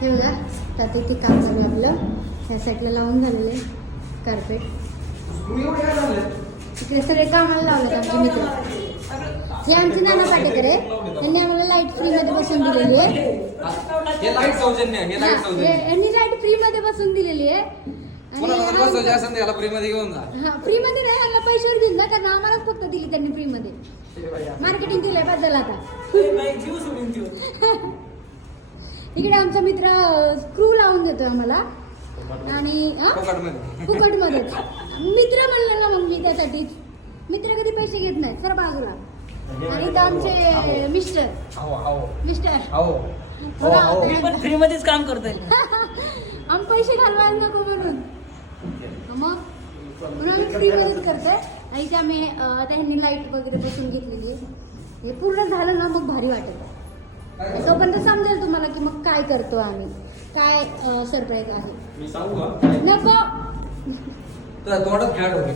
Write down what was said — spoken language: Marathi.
हे बघा तर इथे काम चालू आहे आपलं. ह्या साईडला लावून झालेलं आहे कार्पेट. तिकडे सगळे कामाला लावलेत आमचे मित्र. हे आमचे नाना पाटेकर आहे. त्यांनी आम्हाला लाईट फ्री मध्ये बसून दिलेली आहे. यांनी लाईट फ्री मध्ये बसून दिलेली आहे. फ्री मध्ये नाही, यांना पैशावर दिल ना, कारण आम्हालाच फक्त दिली त्यांनी फ्री मध्ये. मार्केटिंग दिलंय बद्दल आता. इकडे आमचा मित्र स्क्रू लावून देतो आम्हाला आणि फुकट मध्ये. मित्र म्हणलं ना मग मी त्यासाठीच. मित्र कधी पैसे घेत नाही सर बाजूला. आणि इथं आमचे मिस्टर फ्री मध्येच काम करतोय. आम्ही पैसे घालवायला नको म्हणून मग आम्ही फ्री मध्येच करतोय. आणि इथे आम्ही त्यांनी लाईट वगैरे बसून घेतलेली आहे. हे पूर्ण झालं ना मग भारी वाटत. तोपर्यंत समजेल तुम्हाला की मग काय करतो आम्ही, काय सरप्राईज आहे. मी सांगू का? नको तर तोंडात फॅट होती.